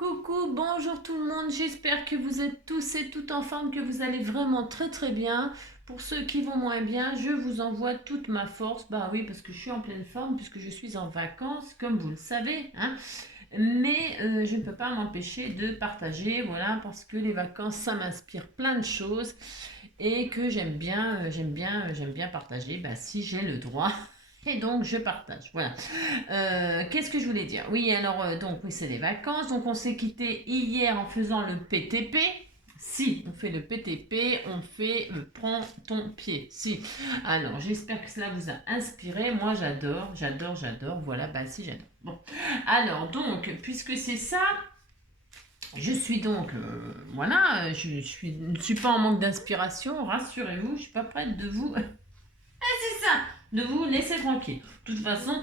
Coucou, bonjour tout le monde, j'espère que vous êtes tous et toutes en forme, que vous allez vraiment très bien. Pour ceux qui vont moins bien, je vous envoie toute ma force. Bah oui, parce que je suis en pleine forme, puisque je suis en vacances, comme vous le savez, hein. Mais je ne peux pas m'empêcher de partager, voilà, parce que les vacances, ça m'inspire plein de choses et que j'aime bien partager, bah si j'ai le droit. Et donc je partage, voilà. Qu'est-ce que je voulais dire? Oui, alors, donc, oui, c'est les vacances. Donc, on s'est quitté hier en faisant le PTP. Si, on fait le PTP, on fait prends ton pied. Si. Alors, j'espère que cela vous a inspiré. Moi, j'adore. Voilà, bah si, j'adore. Bon. Alors, donc, puisque c'est ça, je suis donc, voilà, ne suis pas en manque d'inspiration. Rassurez-vous, je suis pas prête de vous c'est ça, de vous laisser tranquille. De toute façon,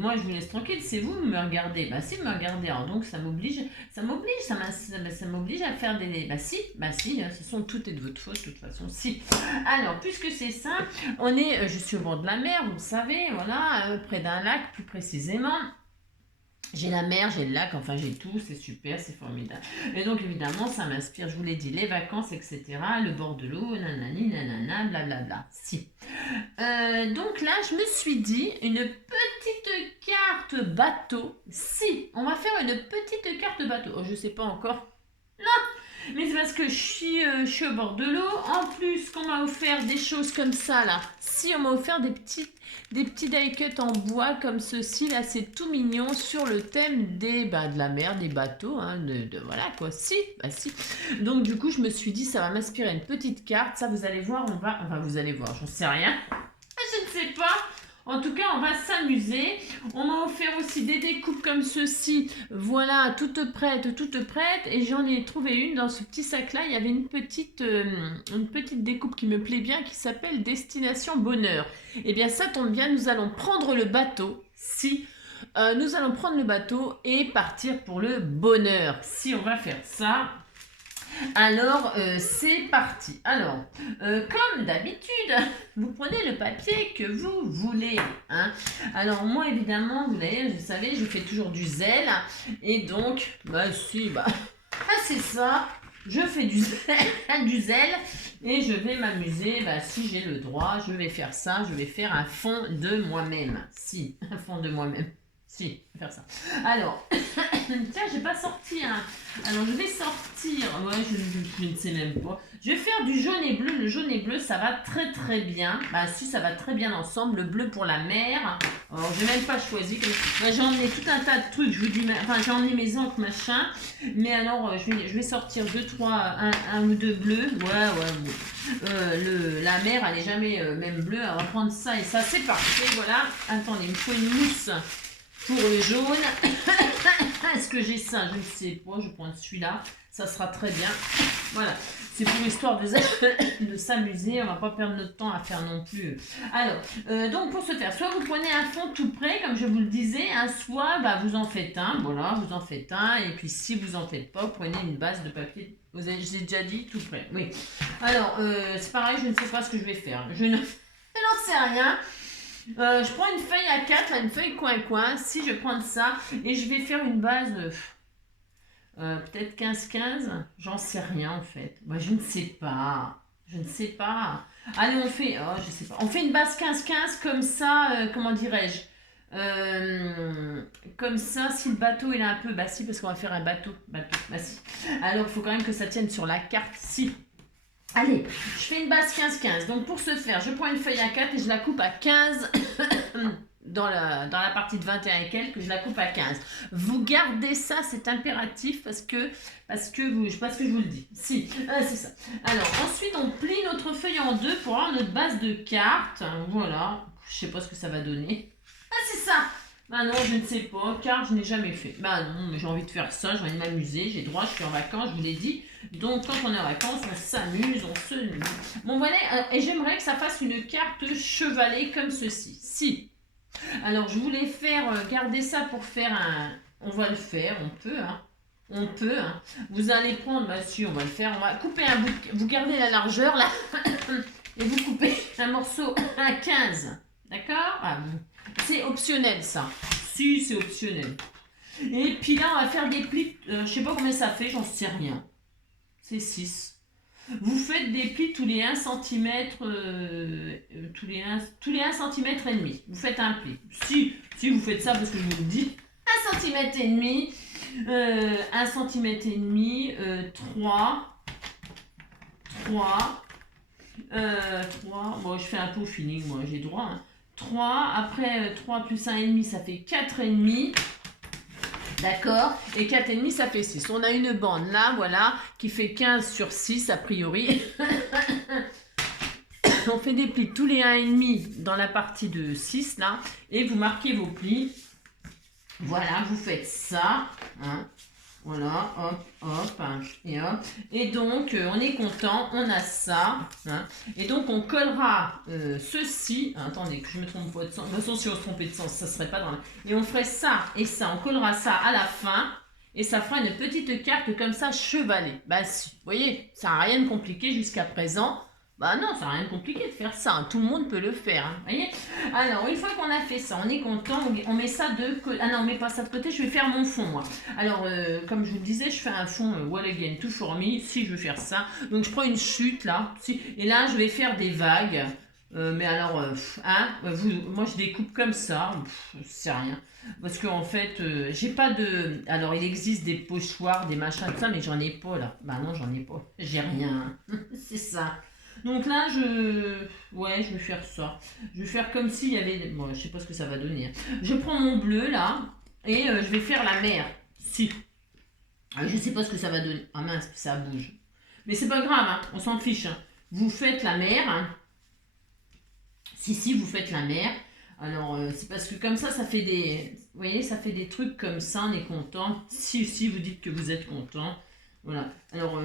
moi je vous laisse tranquille, c'est vous me regardez. Bah si, me regardez. Alors donc ça m'oblige à faire des. Bah si, ce sont toutes et de votre faute, de toute façon, si. Alors, puisque c'est ça, je suis au bord de la mer, vous le savez, voilà, près d'un lac plus précisément. J'ai la mer, j'ai le lac, enfin j'ai tout, c'est super, c'est formidable. Et donc évidemment, ça m'inspire, je vous l'ai dit, les vacances, etc. Le bord de l'eau, nanani, nanana, blablabla. Si. Donc là, je me suis dit, une petite carte bateau. Si, on va faire une petite carte bateau. Oh, je sais pas encore. Non, mais c'est parce que je suis au bord de l'eau. En plus, qu'on m'a offert des choses comme ça là. Si, on m'a offert des petits die cuts en bois comme ceci là. C'est tout mignon sur le thème de la mer, des bateaux. Hein, voilà quoi. Si, bah si. Donc du coup, je me suis dit, ça va m'inspirer une petite carte. Ça, vous allez voir, vous allez voir, j'en sais rien. Je ne sais pas. En tout cas, on va s'amuser. On m'a offert aussi des découpes comme ceci. Voilà, toutes prêtes. Et j'en ai trouvé une dans ce petit sac-là. Il y avait une petite découpe qui me plaît bien qui s'appelle Destination Bonheur. Eh bien, ça tombe bien. Nous allons prendre le bateau. Si. Nous allons prendre le bateau et partir pour le bonheur. Si, on va faire ça. Alors, c'est parti. Alors, comme d'habitude, vous prenez le papier que vous voulez. Hein. Alors, moi, évidemment, vous savez, je fais toujours du zèle. Et donc, c'est ça. Je fais du zèle et je vais m'amuser. Bah, si j'ai le droit, je vais faire ça. Je vais faire un fond de moi-même. Si, un fond de moi-même. Si, je vais faire ça. Alors, tiens, j'ai pas sorti un. Alors, je vais sortir. Ouais, je ne sais même pas. Je vais faire du jaune et bleu. Le jaune et bleu, ça va très bien. Bah, si, ça va très bien ensemble. Le bleu pour la mer. Alors, j'ai même pas choisi. Bah, j'ai emmené tout un tas de trucs. Je vous dis, enfin, j'ai emmené mes encres, machin. Mais alors, je vais sortir un ou deux bleus. Ouais. La mer, elle est jamais même bleue. On va prendre ça et ça. C'est parfait. Voilà. Attendez, il me faut une mousse. Pour le jaune, est-ce que j'ai ça? Je ne sais pas, je prends celui-là, ça sera très bien. Voilà, c'est pour l'histoire de s'amuser, on va pas perdre notre temps à faire non plus. Alors, donc pour ce faire, soit vous prenez un fond tout prêt, comme je vous le disais, hein, soit vous en faites un, voilà, vous en faites un, et puis si vous en faites pas, prenez une base de papier, je vous ai déjà dit, tout prêt, oui. Alors, c'est pareil, je ne sais pas ce que je vais faire, je n'en sais rien. Je prends une feuille A4, là, une feuille coin-coin. Si je prends ça, et je vais faire une base peut-être 15-15. J'en sais rien en fait. Moi, je ne sais pas. Allez, je sais pas. On fait une base 15-15 comme ça, comment dirais-je comme ça, si le bateau il est un peu. Bah si, parce qu'on va faire un bateau. Bah si. Alors, il faut quand même que ça tienne sur la carte. Si. Allez, je fais une base 15-15. Donc pour ce faire, je prends une feuille A4 et je la coupe à 15 dans la partie de 21 et quelques, je la coupe à 15. Vous gardez ça, c'est impératif parce que je vous le dis. Si, c'est ça. Alors ensuite, on plie notre feuille en deux pour avoir notre base de carte. Voilà, je sais pas ce que ça va donner. Ah, c'est ça. Bah non, je ne sais pas, car je n'ai jamais fait. Bah non, mais j'ai envie de faire ça, j'ai envie de m'amuser, j'ai droit, je suis en vacances, je vous l'ai dit. Donc quand on est en vacances, on s'amuse, on se... Bon voilà, et j'aimerais que ça fasse une carte chevalet comme ceci. Si. Alors je voulais garder ça pour faire un... On va le faire, on peut, hein. On peut, hein. Vous allez prendre, bah si, on va le faire, on va couper un bout, vous gardez la largeur là, et vous coupez un morceau à 15. D'accord? C'est optionnel ça. Si, c'est optionnel. Et puis là, on va faire des plis, je sais pas combien ça fait, j'en sais rien. C'est 6. Vous faites des plis tous les 1 cm, tous les 1 cm et demi. Vous faites un pli. Si vous faites ça, parce que je vous le dis, 1 cm et demi, 1 cm et demi, 3, 3, 3, bon je fais un peu au feeling, moi j'ai droit, hein. 3, après 3 plus 1,5, ça fait 4,5. D'accord? Et 4,5, ça fait 6. On a une bande là, voilà, qui fait 15 sur 6 a priori. On fait des plis tous les 1,5 dans la partie de 6 là. Et vous marquez vos plis. Voilà, vous faites ça. Hein. Voilà, hop, hop, et hop. Et donc, on est content, on a ça. Hein. Et donc, on collera ceci. Attendez, que je me trompe pas de sens. De toute façon, si on se trompait de sens, ça serait pas dans la... Et on ferait ça et ça. On collera ça à la fin. Et ça fera une petite carte comme ça, chevalée. Bah, si. Vous voyez, ça n'a rien de compliqué jusqu'à présent. Bah non, ça n'a rien de compliqué de faire ça. Hein. Tout le monde peut le faire. Hein. Voyez. Alors, une fois qu'on a fait ça, on est content. On met ça de côté. Ah non, on met pas ça de côté. Je vais faire mon fond, moi. Alors, comme je vous le disais, je fais un fond Wall Again tout fourmi. Si je veux faire ça. Donc, je prends une chute, là. Si. Et là, je vais faire des vagues. Mais alors, moi, je découpe comme ça. C'est rien. Parce qu'en fait, j'ai pas de... Alors, il existe des pochoirs, des machins, tout ça, mais j'en ai pas, là. Bah non, j'en ai pas. J'ai rien. C'est ça. Donc là, je vais faire ça. Je vais faire comme s'il y avait... Bon, je sais pas ce que ça va donner. Hein. Je prends mon bleu, là, et je vais faire la mer. Si. Je sais pas ce que ça va donner. Ah mince, ça bouge. Mais c'est pas grave, hein, on s'en fiche. Hein. Vous faites la mer. Hein. Si, vous faites la mer. Alors, c'est parce que comme ça fait des... Vous voyez, ça fait des trucs comme ça, on est content. Si vous dites que vous êtes content. Voilà. Alors...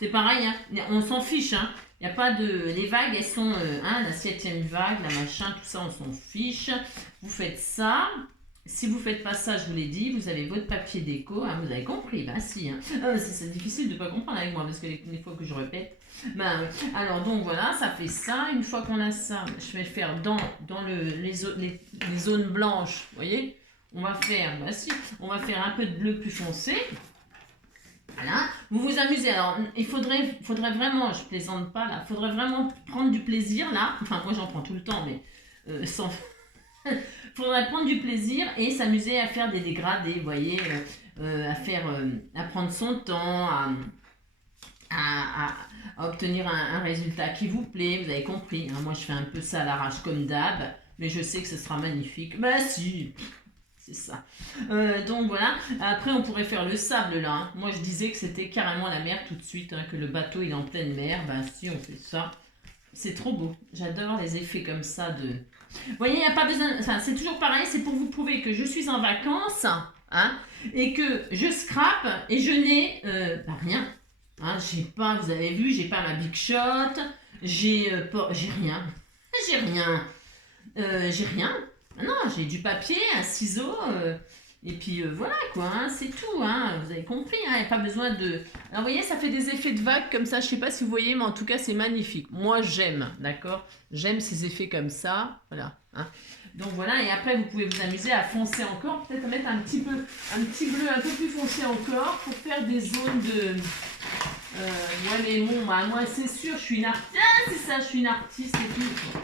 c'est pareil, hein. On s'en fiche. Hein. Il n'y a pas de... Les vagues, elles sont... la 7e vague, la machin, tout ça, on s'en fiche. Vous faites ça. Si vous ne faites pas ça, je vous l'ai dit, vous avez votre papier déco. Hein, vous avez compris, bah si. Hein. C'est difficile de ne pas comprendre avec moi, parce que les fois que je répète. Alors, donc voilà, ça fait ça. Une fois qu'on a ça, je vais faire dans les zones blanches. Vous voyez, on va faire... Bah si, on va faire un peu de bleu plus foncé. Voilà, vous vous amusez. Alors, il faudrait vraiment, je plaisante pas là, il faudrait vraiment prendre du plaisir là. Enfin, moi j'en prends tout le temps, mais sans. Il faudrait prendre du plaisir et s'amuser à faire des dégradés, vous voyez, à prendre son temps, à obtenir un résultat qui vous plaît. Vous avez compris. Hein, moi, je fais un peu ça à l'arrache comme d'hab, mais je sais que ce sera magnifique. Bah si. C'est ça. Donc voilà. Après, on pourrait faire le sable là. Hein. Moi, je disais que c'était carrément la mer tout de suite, hein, que le bateau il est en pleine mer. Ben si, on fait ça. C'est trop beau. J'adore les effets comme ça de... Vous voyez, il n'y a pas besoin... Enfin, c'est toujours pareil. C'est pour vous prouver que je suis en vacances hein, et que je scrape et je n'ai rien. Hein, j'ai pas, vous avez vu, j'ai pas ma Big Shot. J'ai rien. J'ai rien. J'ai rien. Non, j'ai du papier, un ciseau, et puis voilà quoi, hein, c'est tout, hein, vous avez compris, il n'y a pas besoin de... Alors vous voyez, ça fait des effets de vagues comme ça, je ne sais pas si vous voyez, mais en tout cas c'est magnifique. Moi j'aime, d'accord? J'aime ces effets comme ça, voilà. Hein. Donc voilà, et après vous pouvez vous amuser à foncer encore, peut-être mettre un petit bleu un peu plus foncé encore, pour faire des zones de... ouais mais bon, moi c'est sûr, je suis une artiste, c'est ça, je suis une artiste et tout.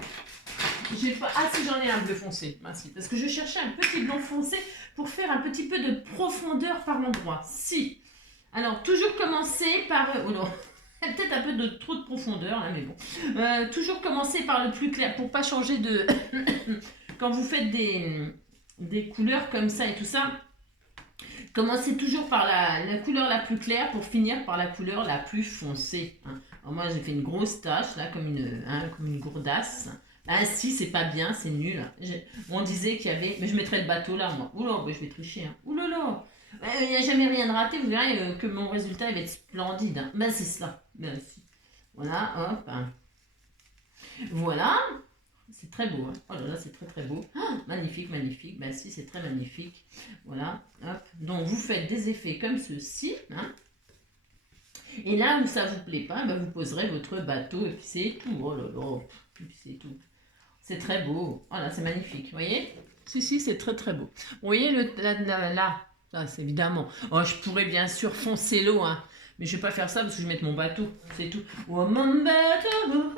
Ah si, j'en ai un bleu foncé. Ah, si. Parce que je cherchais un petit blanc foncé pour faire un petit peu de profondeur par endroit. Si. Alors, toujours commencer par... Oh non. Peut-être un peu de trop de profondeur, là, mais bon. Toujours commencer par le plus clair pour pas changer de... Quand vous faites des couleurs comme ça et tout ça, commencez toujours par la couleur la plus claire pour finir par la couleur la plus foncée. Hein. Alors moi, j'ai fait une grosse tache, là, comme une gourdasse. Ah si, c'est pas bien, c'est nul. On disait qu'il y avait... Mais je mettrais le bateau là, moi. Oula, je vais tricher. Hein. Oulala. Il n'y a jamais rien de raté, vous verrez que mon résultat il va être splendide. Hein. Ben c'est ça. Ben, si. Voilà, hop. Hein. Voilà. C'est très beau. Hein. Oh là là, c'est très très beau. Oh, magnifique, magnifique. Ben si, c'est très magnifique. Voilà, hop. Donc vous faites des effets comme ceci. Hein. Et là où ça vous plaît pas, ben, vous poserez votre bateau et puis c'est tout. Oh là là. Et puis c'est tout. C'est très beau. Voilà, c'est magnifique. Vous voyez? Si, si, c'est très très beau. Vous voyez, là, ça, c'est évidemment. Oh, je pourrais bien sûr foncer l'eau, hein. Mais je vais pas faire ça parce que je vais mettre mon bateau. C'est tout. Oh, mon bateau,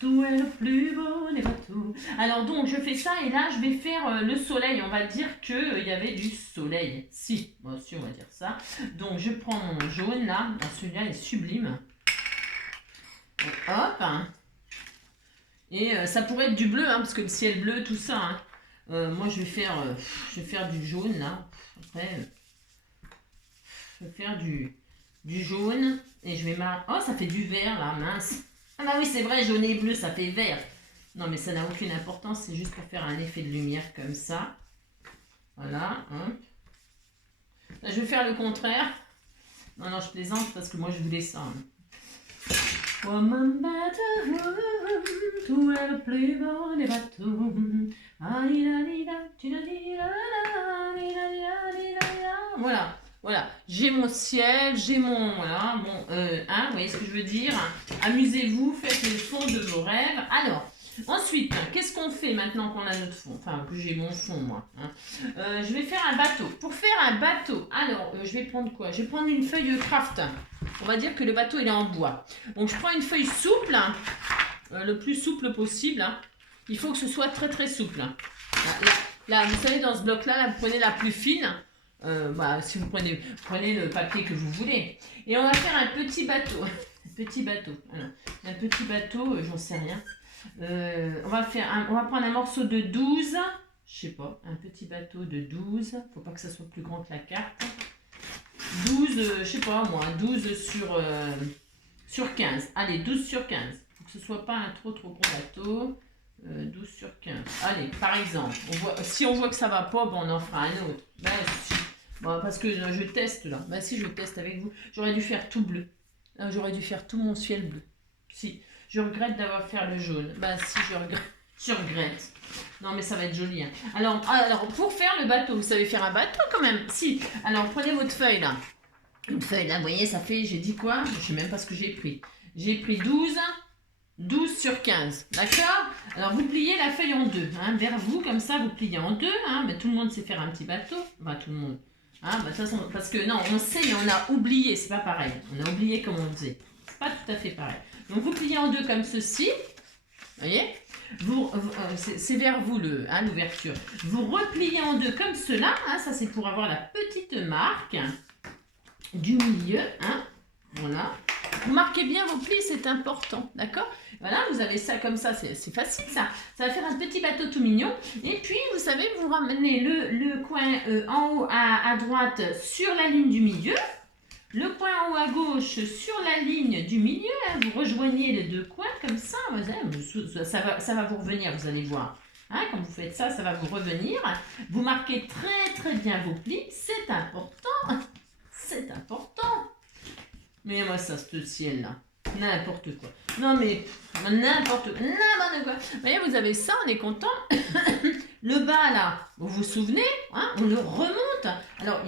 tout est le plus beau des bateaux. Alors, donc, je fais ça et là, je vais faire le soleil. On va dire qu'il y avait du soleil. Si, bon, si, on va dire ça. Donc, je prends mon jaune là. Ah, celui-là est sublime. Et hop. Et ça pourrait être du bleu, hein, parce que le ciel bleu, tout ça. Hein. Moi, je vais faire du jaune, là. Après, je vais faire du jaune. Et je vais Oh, ça fait du vert, là, mince. Ah bah oui, c'est vrai, jaune et bleu, ça fait vert. Non, mais ça n'a aucune importance. C'est juste pour faire un effet de lumière comme ça. Voilà. Hein. Là, je vais faire le contraire. Non, non, je plaisante parce que moi, je voulais ça. Hein. Oh, mon bateau, tout est le plus beau des bateaux. Voilà, voilà. J'ai mon ciel, j'ai mon... Voilà, bon, hein, vous voyez ce que je veux dire? Amusez-vous, faites le fond de vos rêves. Alors, ensuite, qu'est-ce qu'on fait maintenant qu'on a notre fond? Enfin, que j'ai mon fond, moi. Hein. Je vais faire un bateau. Pour faire un bateau, alors, je vais prendre quoi? Je vais prendre une feuille de craft. On va dire que le bateau, il est en bois. Donc, je prends une feuille souple, le plus souple possible. Hein. Il faut que ce soit très, très souple. Hein. Là, vous savez, dans ce bloc-là, là, vous prenez la plus fine. Si vous prenez le papier que vous voulez. Et on va faire un petit bateau. Un petit bateau. Voilà. Un petit bateau, j'en sais rien. On va prendre un morceau de 12. Je sais pas, un petit bateau de 12. Faut pas que ça soit plus grand que la carte. 12, je sais pas moi, 12 sur 15. Allez, 12 sur 15. Faut que ce soit pas un trop gros bateau. 12 sur 15. Allez, par exemple, si on voit que ça va pas, bon, on en fera un autre. Ben, si. Bon, parce que je teste là. Ben, si je teste avec vous, j'aurais dû faire tout bleu. J'aurais dû faire tout mon ciel bleu. Si, je regrette d'avoir fait le jaune. Ben, si, je regrette. Je regrette. Non, mais ça va être joli. Hein. Alors, pour faire le bateau, vous savez faire un bateau quand même? Si. Alors, prenez votre feuille là. Une feuille là, vous voyez, ça fait, j'ai dit quoi? Je sais même pas ce que j'ai pris. J'ai pris 12 sur 15. D'accord? Alors, vous pliez la feuille en deux. Hein, vers vous, comme ça, vous pliez en deux. Hein, mais tout le monde sait faire un petit bateau. Enfin, tout le monde. Hein, de toute façon, parce que non, on sait, mais on a oublié. C'est pas pareil. On a oublié comment on faisait. C'est pas tout à fait pareil. Donc, vous pliez en deux comme ceci. Vous voyez? C'est vers vous l'ouverture. Vous repliez en deux comme cela. Hein, ça, c'est pour avoir la petite marque du milieu. Hein, voilà. Vous marquez bien vos plis, c'est important. D'accord? Voilà, vous avez ça comme ça. C'est facile, ça. Ça va faire un petit bateau tout mignon. Et puis, vous savez, vous ramenez le coin en haut à droite sur la ligne du milieu. Le coin en haut à gauche sur la ligne du milieu, hein, vous rejoignez les deux coins comme ça, ça va vous revenir, vous allez voir. Hein, quand vous faites ça, ça va vous revenir. Vous marquez très très bien vos plis, c'est important. C'est important. Mais moi ça, ce ciel-là, n'importe quoi. Non mais, n'importe quoi. Vous voyez, vous avez ça, on est content. Le bas là, vous vous souvenez, hein, on le remonte. Alors,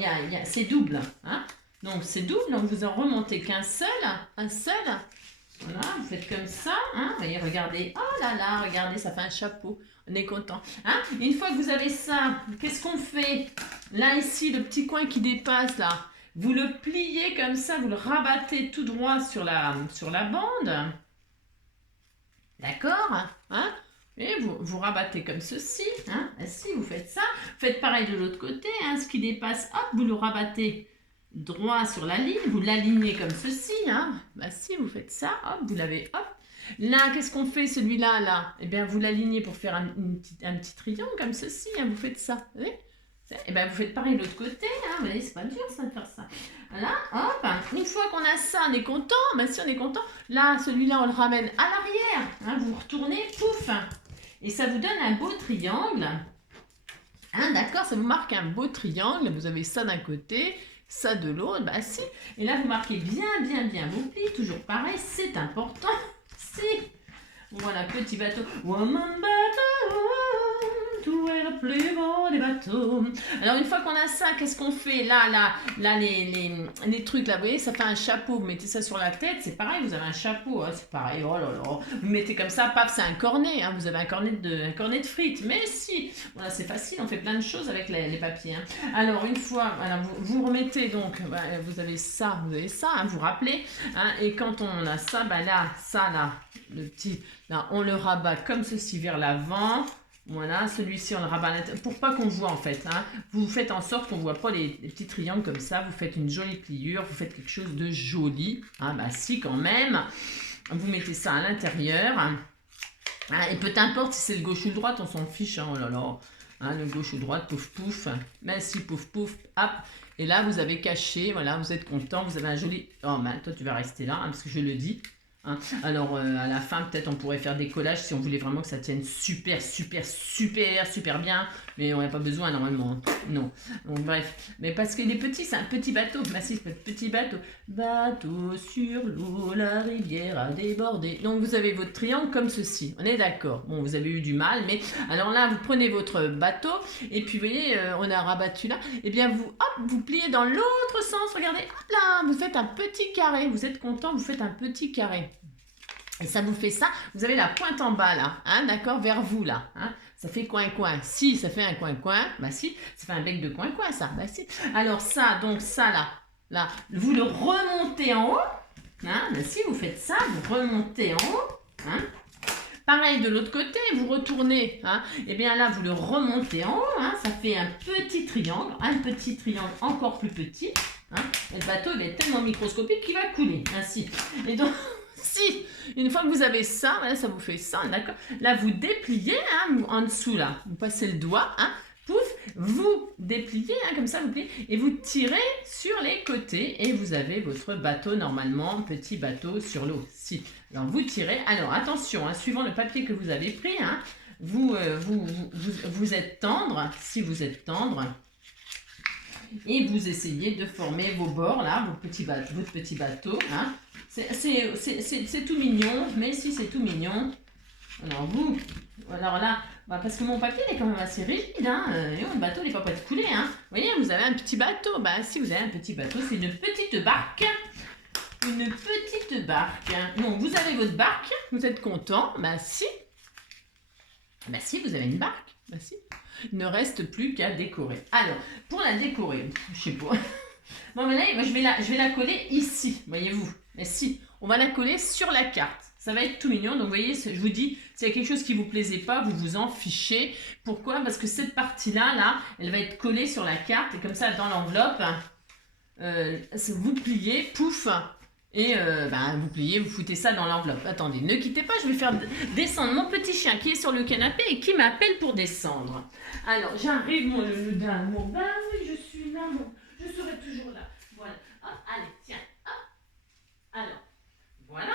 c'est double, hein. Donc, c'est double, donc vous en remontez qu'un seul, Voilà, vous faites comme ça, hein. Vous voyez, regardez, oh là là, regardez, ça fait un chapeau. On est content. Hein. Une fois que vous avez ça, qu'est-ce qu'on fait? Là, ici, le petit coin qui dépasse, là, vous le pliez comme ça, vous le rabattez tout droit sur la bande. D'accord? Hein. Et vous rabattez comme ceci. Hein. Si, vous faites ça. Faites pareil de l'autre côté. Hein. Ce qui dépasse, hop, vous le rabattez droit sur la ligne, vous l'alignez comme ceci, hein. Bah si, vous faites ça, hop, vous l'avez, hop. Là, qu'est-ce qu'on fait, celui-là, là? Eh bien, vous l'alignez pour faire un petit triangle comme ceci, hein. Vous faites ça, vous voyez? Eh bien, vous faites pareil de l'autre côté, hein. Vous voyez, c'est pas dur, ça, de faire ça. Voilà, hop. Une fois qu'on a ça, on est content. Ben si on est content, là, celui-là, on le ramène à l'arrière. Hein. Vous retournez, pouf. Et ça vous donne un beau triangle. Hein, d'accord, ça vous marque un beau triangle. Vous avez ça d'un côté, ça de l'autre, bah si. Et là, vous marquez bien vos plis, toujours pareil, c'est important. Si. Voilà, petit bateau. Oh, mon bateau, tout est le plus beau des bateaux. Alors une fois qu'on a ça, qu'est-ce qu'on fait? Là, les trucs là, vous voyez, ça fait un chapeau. Vous mettez ça sur la tête, c'est pareil, vous avez un chapeau, hein, c'est pareil. Oh là là, vous mettez comme ça, paf, c'est un cornet. Hein, vous avez un cornet de frites. Mais si, voilà, c'est facile, on fait plein de choses avec les papiers. Hein. Alors une fois, voilà, vous remettez donc, vous avez ça, hein, vous rappelez. Hein, et quand on a ça, là, le petit, là, on le rabat comme ceci vers l'avant. Voilà, celui-ci on le rabat à l'intérieur pour pas qu'on voit en fait. Hein. Vous faites en sorte qu'on ne voit pas les petits triangles comme ça. Vous faites une jolie pliure, vous faites quelque chose de joli. Hein, si quand même. Vous mettez ça à l'intérieur. Hein, et peu importe si c'est le gauche ou le droite, on s'en fiche. Hein, oh là là. Hein, le gauche ou droite, pouf pouf. Si, pouf pouf, hop. Et là vous avez caché, voilà, vous êtes content, vous avez un joli... Oh toi tu vas rester là, hein, parce que je le dis. Hein. Alors à la fin peut-être on pourrait faire des collages si on voulait vraiment que ça tienne super bien, mais on n'a pas besoin normalement, non. Donc bref, mais parce qu'il est petit, c'est un petit bateau, si c'est un petit bateau sur l'eau, la rivière a débordé. Donc vous avez votre triangle comme ceci, on est d'accord. Bon, vous avez eu du mal, mais alors là vous prenez votre bateau et puis vous voyez on a rabattu là, et bien vous pliez dans l'autre sens, regardez, hop là, vous faites un petit carré, vous êtes content, vous faites un petit carré. Et ça vous fait ça, vous avez la pointe en bas là, hein, d'accord, vers vous là, hein, ça fait coin-coin. Si, ça fait un coin-coin, si, ça fait un bec de coin-coin ça, si. Alors ça, donc ça là, vous le remontez en haut, hein, si vous faites ça, vous remontez en haut, hein. Pareil de l'autre côté, vous retournez, hein, et bien là vous le remontez en haut, hein, ça fait un petit triangle encore plus petit, hein, et le bateau il est tellement microscopique qu'il va couler, ainsi. Et donc... Si, une fois que vous avez ça, voilà, ça vous fait ça, d'accord. Là, vous dépliez, hein, en dessous, là, vous passez le doigt, hein, pouf, vous dépliez, hein, comme ça, vous pliez, et vous tirez sur les côtés, et vous avez votre bateau, normalement, petit bateau sur l'eau. Si, alors vous tirez, alors attention, hein, suivant le papier que vous avez pris, hein, vous êtes tendre, si vous êtes tendre, et vous essayez de former vos bords, là, votre petit bateau, hein. C'est tout mignon, mais si c'est tout mignon, alors là, parce que mon papier est quand même assez rigide, hein, et mon bateau n'est pas prêt de couler, hein. Vous voyez, vous avez un petit bateau, si vous avez un petit bateau, c'est une petite barque, Donc vous avez votre barque, vous êtes content, si, vous avez une barque, si. Il ne reste plus qu'à décorer. Alors, pour la décorer, je sais pas. Bon, mais là, je vais la coller ici, voyez-vous. Mais si, on va la coller sur la carte. Ça va être tout mignon. Donc, vous voyez, je vous dis, s'il y a quelque chose qui ne vous plaisait pas, vous vous en fichez. Pourquoi? Parce que cette partie-là, elle va être collée sur la carte. Et comme ça, dans l'enveloppe, vous pliez, pouf. Et vous pliez, vous foutez ça dans l'enveloppe. Attendez, ne quittez pas, je vais faire descendre mon petit chien qui est sur le canapé et qui m'appelle pour descendre. Alors, j'arrive, mon loulou d'amour. Oui, je suis là, je serai toujours là. Voilà. Hop, allez, tiens. Hop. Alors, voilà.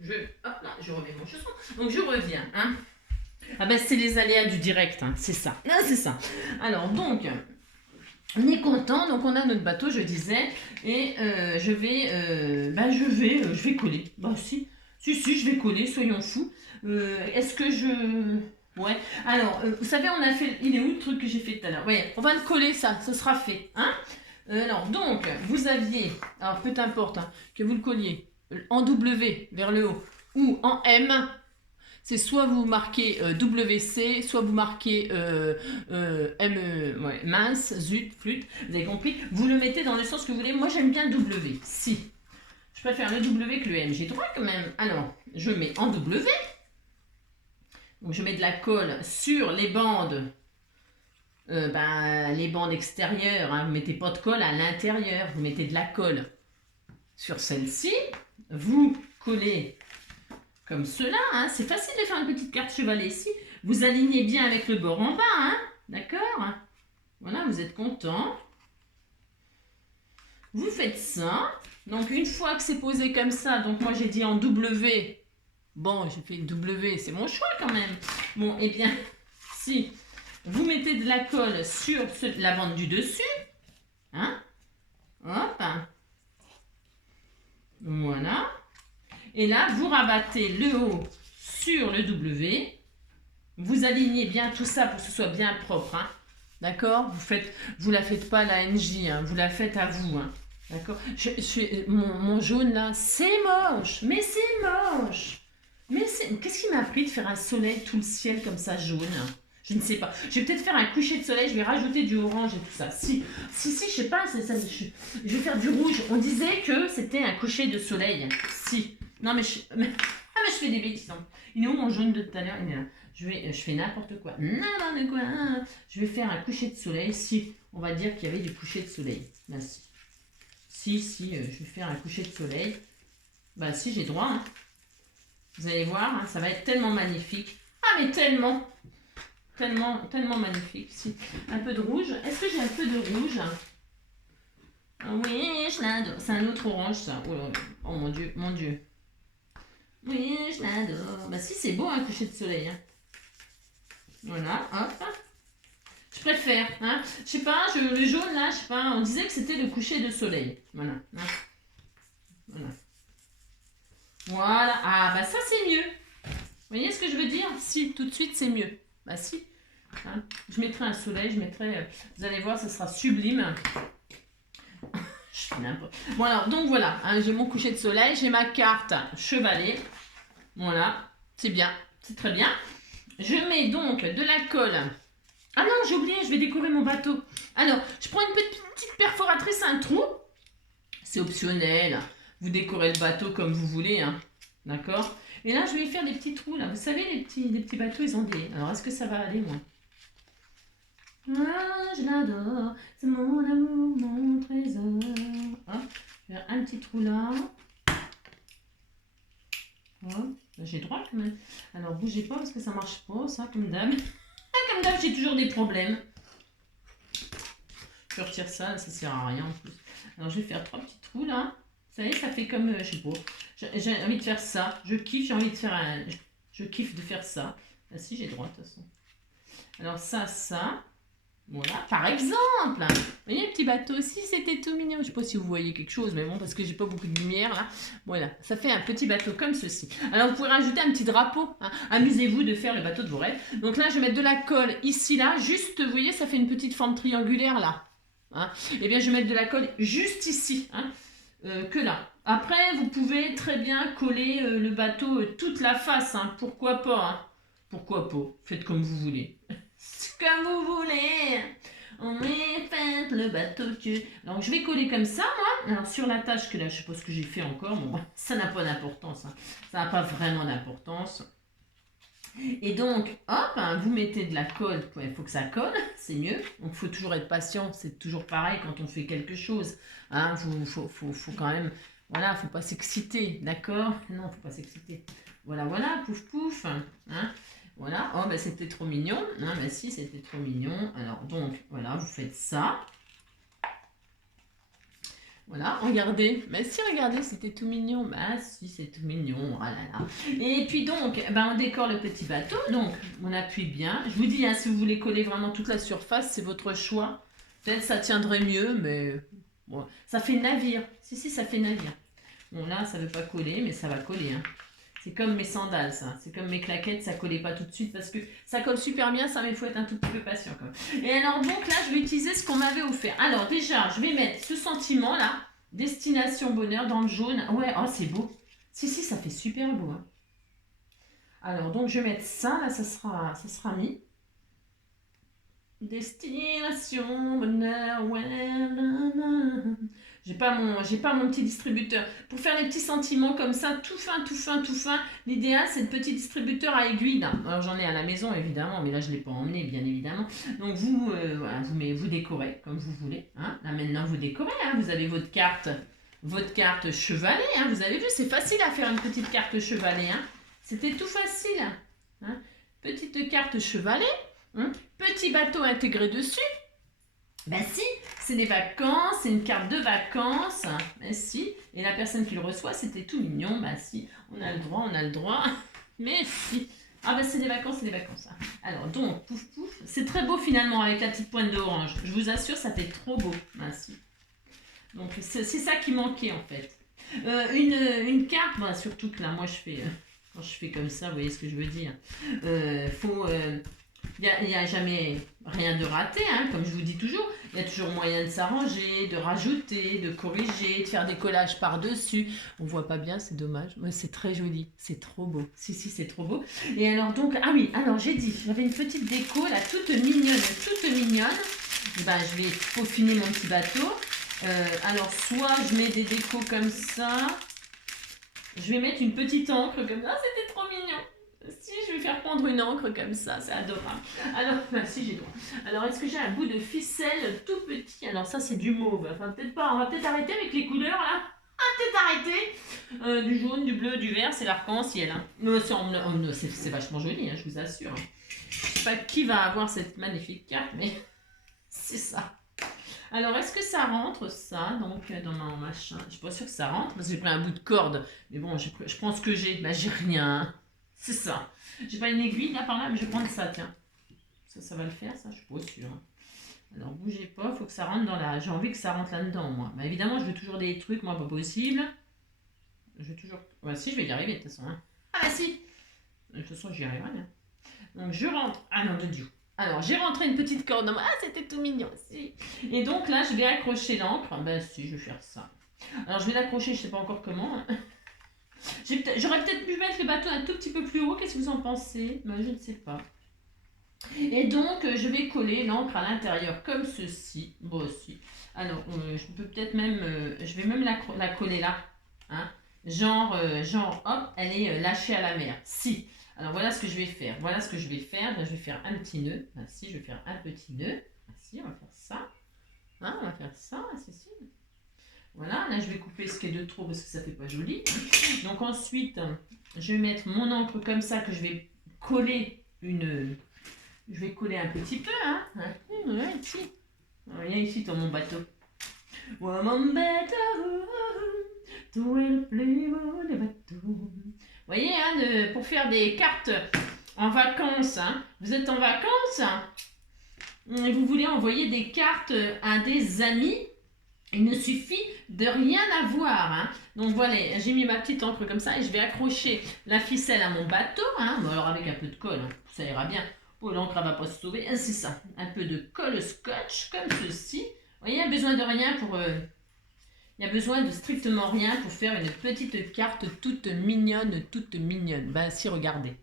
Je remets mon chausson. Donc, je reviens. Hein. C'est les aléas du direct, hein. C'est ça. C'est ça. Alors, donc... On est content, donc on a notre bateau, je disais, et je vais coller. Si, je vais coller, soyons fous. Est-ce que ouais, alors, vous savez, on a fait... Il est où le truc que j'ai fait tout à l'heure? Oui, on va le coller, ça sera fait, hein. Alors, donc, vous aviez, alors peu importe, hein, que vous le colliez en W vers le haut, ou en M, c'est soit vous marquez WC, soit vous marquez mince, zut, flûte, vous avez compris. Vous le mettez dans le sens que vous voulez. Moi, j'aime bien W, si. Je préfère le W que le M. J'ai droit quand même. Alors, je mets en W. Donc, je mets de la colle sur les bandes. Les bandes extérieures. Hein. Vous ne mettez pas de colle à l'intérieur. Vous mettez de la colle sur celle-ci. Vous collez... Comme cela, hein. C'est facile de faire une petite carte chevalet ici. Vous alignez bien avec le bord en bas, hein. D'accord? Voilà, vous êtes content. Vous faites ça. Donc, une fois que c'est posé comme ça, donc moi j'ai dit en W. Bon, j'ai fait W, c'est mon choix quand même. Bon, eh bien, si vous mettez de la colle sur la bande du dessus, hein. Hop. Voilà. Et là, vous rabattez le haut sur le W. vous alignez bien tout ça pour que ce soit bien propre. Hein. D'accord? Vous la faites pas à la NJ, hein, vous la faites à vous. Hein. D'accord? Mon jaune là, c'est moche, mais c'est moche. Mais qu'est-ce qui m'a pris de faire un soleil tout le ciel comme ça jaune? Je ne sais pas. Je vais peut-être faire un coucher de soleil, je vais rajouter du orange et tout ça. Si, je sais pas, je vais faire du rouge. On disait que c'était un coucher de soleil. Si. Non mais mais je fais des bêtises. Il est où mon jaune de tout à l'heure? Il est là. Je fais n'importe quoi. N'importe quoi. Je vais faire un coucher de soleil. Si, on va dire qu'il y avait du coucher de soleil. Là, si, je vais faire un coucher de soleil. Bah si, j'ai droit. Hein. Vous allez voir, hein, ça va être tellement magnifique. Ah mais tellement magnifique. Si. Un peu de rouge. Est-ce que j'ai un peu de rouge? Oui, je l'adore. C'est un autre orange ça. Oh mon Dieu, mon Dieu. Oui, je l'adore. Bah si, c'est beau un coucher de soleil. Hein. Voilà, hop. Je préfère, hein. Je sais pas, le jaune là, je sais pas, on disait que c'était le coucher de soleil. Voilà. Hein. Voilà. Voilà. Ah bah ça c'est mieux. Vous voyez ce que je veux dire? Si, tout de suite c'est mieux. Bah si. Hein. Je mettrai un soleil, vous allez voir, ça sera sublime. Je fais n'importe. Bon alors, donc voilà, hein, j'ai mon coucher de soleil, j'ai ma carte chevalet. Voilà, c'est bien, c'est très bien. Je mets donc de la colle. Ah non, j'ai oublié, je vais décorer mon bateau. Alors, je prends une petite perforatrice, un trou. C'est optionnel. Vous décorez le bateau comme vous voulez, hein. D'accord? Et là, je vais y faire des petits trous, là. Vous savez, les petits bateaux, ils ont des... Alors, est-ce que ça va aller, moi? Ah, je l'adore. C'est mon amour, mon trésor. Hop, je vais faire un petit trou là. Hop, j'ai droit quand même. Alors, bougez pas parce que ça marche pas, ça, comme d'hab. Comme d'hab, j'ai toujours des problèmes. Je retire ça, ça sert à rien en plus. Alors, je vais faire 3 petits trous là. Vous savez, ça fait comme, je sais pas. J'ai envie de faire ça. Je kiffe, j'ai envie de faire un... Je kiffe de faire ça. Ah si, j'ai droit de toute façon. Alors ça. Voilà, par exemple. Vous voyez, le petit bateau aussi, c'était tout mignon. Je sais pas si vous voyez quelque chose, mais bon, parce que j'ai pas beaucoup de lumière là. Voilà, ça fait un petit bateau comme ceci. Alors, vous pouvez rajouter un petit drapeau. Hein. Amusez-vous de faire le bateau de vos rêves. Donc là, je vais mettre de la colle ici, là. Juste, vous voyez, ça fait une petite forme triangulaire là. Hein. Et bien, je vais mettre de la colle juste ici. Hein. Que là. Après, vous pouvez très bien coller le bateau toute la face. Hein. Pourquoi pas, hein. Pourquoi pas. Faites comme vous voulez. Comme vous voulez. On est fait le bateau que... Donc je vais coller comme ça moi. Alors sur la tâche que là je sais pas ce que j'ai fait encore. Bon ça n'a pas d'importance. Hein. Ça n'a pas vraiment d'importance. Et donc hop, hein, vous mettez de la colle. Il faut que ça colle, c'est mieux. Donc il faut toujours être patient. C'est toujours pareil quand on fait quelque chose. Hein, faut quand même... Voilà, faut pas s'exciter, d'accord? Non, faut pas s'exciter. Voilà, pouf pouf. Hein. Voilà, oh ben c'était trop mignon, hein, ben si c'était trop mignon, alors donc voilà, vous faites ça, voilà, regardez, ben si regardez c'était tout mignon, ben si c'est tout mignon, oh là là, et puis donc, ben on décore le petit bateau, donc on appuie bien, je vous dis, hein, si vous voulez coller vraiment toute la surface, c'est votre choix, peut-être ça tiendrait mieux, mais bon, ça fait navire, si ça fait navire, bon là ça veut pas coller, mais ça va coller, hein. C'est comme mes sandales, ça. C'est comme mes claquettes, ça collait pas tout de suite parce que ça colle super bien, ça, mais il faut être un tout petit peu patient quand même. Et alors donc là, je vais utiliser ce qu'on m'avait offert. Alors déjà, je vais mettre ce sentiment là, Destination Bonheur dans le jaune. Ouais, oh c'est beau. Si, ça fait super beau. Hein. Alors donc je vais mettre ça, là, ça sera mis. Destination Bonheur, ouais, nanana. J'ai pas mon petit distributeur. Pour faire les petits sentiments comme ça, tout fin, l'idéal c'est le petit distributeur à aiguille. Alors j'en ai à la maison évidemment, mais là je ne l'ai pas emmené bien évidemment. Donc voilà, vous décorez comme vous voulez. Hein. Là maintenant vous décorez, hein. Vous avez votre carte chevalet. Hein. Vous avez vu, c'est facile à faire une petite carte chevalet. Hein. C'était tout facile. Hein. Petite carte chevalet, hein. Petit bateau intégré dessus. Ben si, c'est des vacances, c'est une carte de vacances. Ben si, et la personne qui le reçoit, c'était tout mignon. Ben si, on a le droit. Mais si. Ah ben c'est des vacances. Hein. Alors donc, pouf pouf, c'est très beau finalement avec la petite pointe d'orange. Je vous assure, ça fait trop beau. Ben si. Donc c'est ça qui manquait en fait. Une carte, ben, surtout que là, moi je fais... Quand je fais comme ça, vous voyez ce que je veux dire. Il n'y a jamais rien de raté, hein, comme je vous dis toujours. Il y a toujours moyen de s'arranger, de rajouter, de corriger, de faire des collages par-dessus. On voit pas bien, c'est dommage. Mais c'est très joli, c'est trop beau. Si, c'est trop beau. Et alors donc, ah oui, alors j'ai dit, j'avais une petite déco là, toute mignonne, toute mignonne. Et ben, je vais peaufiner mon petit bateau. Alors, soit je mets des décos comme ça. Je vais mettre une petite encre comme ça. Ah, c'était trop mignon. Si, je vais faire prendre une encre comme ça, c'est adorable. Alors, si j'ai droit. Alors, est-ce que j'ai un bout de ficelle tout petit? Alors, ça, c'est du mauve. Enfin, peut-être pas. On va peut-être arrêter avec les couleurs, là. Peut-être arrêter. Du jaune, du bleu, du vert, c'est l'arc-en-ciel. Hein. C'est vachement joli, hein, je vous assure. Je sais pas qui va avoir cette magnifique carte, mais c'est ça. Alors, est-ce que ça rentre, ça, donc, dans mon machin? Je suis pas sûre que ça rentre, parce que j'ai pris un bout de corde. Mais bon, je prends ce que j'ai. Bah, j'ai rien. C'est ça. J'ai pas une aiguille, là, par là, mais je vais prendre ça, tiens. Ça va le faire, ça? Je suis pas sûre. Alors, bougez pas, faut que ça rentre dans la... J'ai envie que ça rentre là-dedans, moi. Bah, évidemment, je veux toujours des trucs, moi, pas possible. Je veux toujours... Ouais, si, je vais y arriver, de toute façon. Hein. Ah, bah, si. De toute façon, j'y arriverai. Hein. Donc, je rentre. Ah, non, de Dieu. Alors, j'ai rentré une petite corde dans moi. Ah, c'était tout mignon, si. Et donc, là, je vais accrocher l'encre. Ben, si, je vais faire ça. Alors, je vais l'accrocher, je sais pas encore comment. J'aurais peut-être pu mettre le bateau un tout petit peu plus haut. Qu'est-ce que vous en pensez? Ben, je ne sais pas. Et donc, je vais coller l'encre à l'intérieur, comme ceci. Bon, aussi. Alors, je peux peut-être même... je vais même la coller là. Hein. Genre, hop, elle est lâchée à la mer. Si. Alors voilà ce que je vais faire. Voilà ce que je vais faire. Je vais faire un petit nœud. Ainsi, je vais faire un petit nœud. Ainsi, on va faire ça. Hein, on va faire ça. Ainsi. Voilà. Là, je vais couper ce qui est de trop parce que ça fait pas joli. Donc ensuite, je vais mettre mon encre comme ça que je vais coller une. Je vais coller un petit peu. Hein. Ici. Viens ici dans mon bateau. Oh, mon bateau. Tout est le plus beau des bateaux. Vous voyez, hein, pour faire des cartes en vacances, hein, vous êtes en vacances, hein, et vous voulez envoyer des cartes à des amis, il ne suffit de rien avoir. Hein. Donc voilà, j'ai mis ma petite encre comme ça et je vais accrocher la ficelle à mon bateau, hein, alors avec un peu de colle, hein, ça ira bien. Oh, l'encre ne va pas se sauver, c'est ça, un peu de colle scotch comme ceci. Vous voyez, il n'y a besoin de rien pour... Il y a besoin de strictement rien pour faire une petite carte toute mignonne, Ben si, regardez.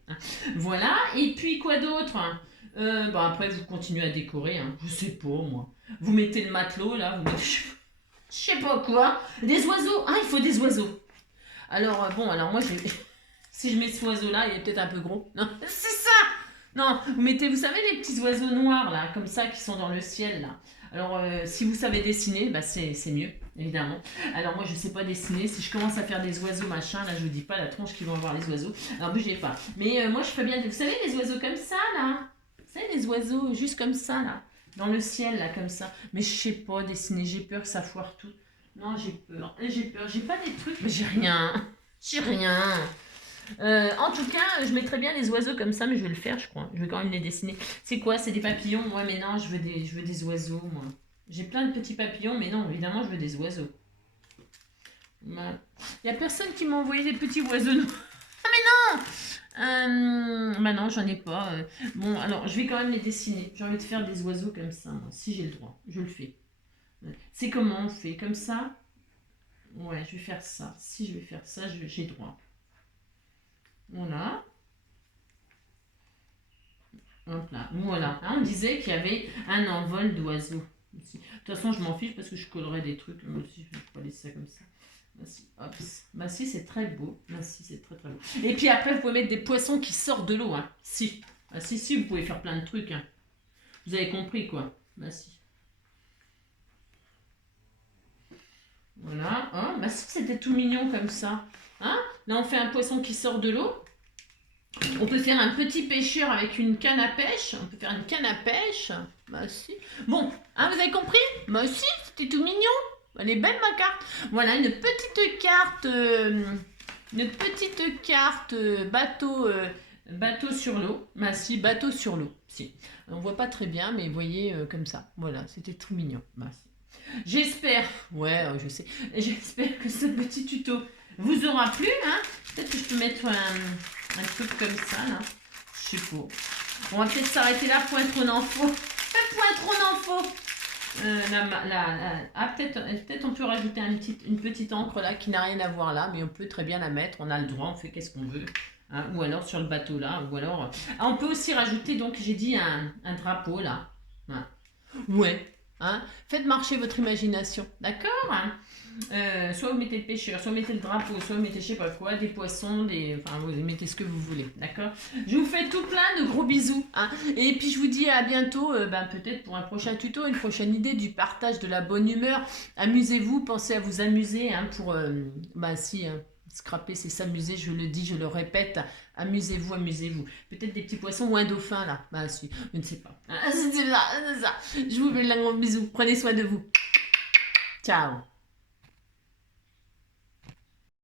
Voilà, et puis quoi d'autre? Après, vous continuez à décorer, hein. Je sais pas, moi. Vous mettez le matelot, là, vous mettez... Je sais pas quoi. Des oiseaux. Ah, il faut des oiseaux. Alors, alors moi, si je mets ce oiseau-là, il est peut-être un peu gros. Non, c'est ça. Non, vous mettez, vous savez, les petits oiseaux noirs, là, comme ça, qui sont dans le ciel, là. Alors, si vous savez dessiner, c'est mieux, évidemment. Alors, moi, je ne sais pas dessiner. Si je commence à faire des oiseaux, machin, là, je vous dis pas la tronche qu'ils vont avoir les oiseaux. Alors, bougez pas. Mais moi, je ferais bien... Vous savez, les oiseaux comme ça, là? Vous savez, les oiseaux juste comme ça, là? Dans le ciel, là, comme ça. Mais je sais pas dessiner. J'ai peur que ça foire tout. Non, j'ai peur. J'ai pas des trucs, mais j'ai rien. J'ai rien. En tout cas, je mettrais bien les oiseaux comme ça, mais je vais le faire, je crois. Je vais quand même les dessiner. C'est quoi? C'est des papillons? Ouais, mais non, je veux des oiseaux, moi. J'ai plein de petits papillons, mais non, évidemment, je veux des oiseaux. Il n'y a personne qui m'a envoyé des petits oiseaux. Ah, mais non! Non, j'en ai pas. Bon, alors, je vais quand même les dessiner. J'ai envie de faire des oiseaux comme ça, moi. Si j'ai le droit, je le fais. C'est comment on fait? Comme ça? Ouais, je vais faire ça. Si je vais faire ça, j'ai le droit. Voilà. Hop là. Voilà. Hein, on disait qu'il y avait un envol d'oiseaux. De toute façon, je m'en fiche parce que je collerai des trucs. Moi aussi, je ne vais pas laisser ça comme ça. Hop. Si, c'est très beau. Si, c'est très très beau. Et puis après, vous pouvez mettre des poissons qui sortent de l'eau. Hein. Si. Si, vous pouvez faire plein de trucs. Hein. Vous avez compris, quoi. Si. Voilà. Oh, si, c'était tout mignon comme ça. Hein? Là, on fait un poisson qui sort de l'eau. On peut faire un petit pêcheur avec une canne à pêche. On peut faire une canne à pêche. Si. Bon, hein, vous avez compris? Si, c'était tout mignon. Elle est belle, ma carte. Voilà, une petite carte bateau sur l'eau. Si, bateau sur l'eau. Si. On voit pas très bien, mais vous voyez comme ça. Voilà, c'était tout mignon. Si. J'espère, je sais. J'espère que ce petit tuto vous aura plu. Hein. Peut-être que je peux mettre Un truc comme ça, là. Je sais pas. On va peut-être s'arrêter là, point trop d'infos. Point trop d'infos. Ah, peut-être on peut rajouter une petite encre là qui n'a rien à voir là, mais on peut très bien la mettre. On a le droit, on fait qu'est-ce qu'on veut. Hein, ou alors sur le bateau là. Ou alors. Ah, on peut aussi rajouter, donc j'ai dit un drapeau là. Hein. Ouais. Hein. Faites marcher votre imagination. D'accord, hein. Soit vous mettez le pêcheur, soit vous mettez le drapeau, soit vous mettez je sais pas quoi, des poissons, enfin vous mettez ce que vous voulez, d'accord. Je vous fais tout plein de gros bisous, hein. Et puis je vous dis à bientôt, peut-être pour un prochain tuto, une prochaine idée du partage, de la bonne humeur. Amusez-vous, pensez à vous amuser, hein, pour, scraper c'est s'amuser, je le dis, je le répète, amusez-vous, amusez-vous. Peut-être des petits poissons ou un dauphin là, si, je ne sais pas. C'est ça. Je vous fais un gros bisou, prenez soin de vous. Ciao.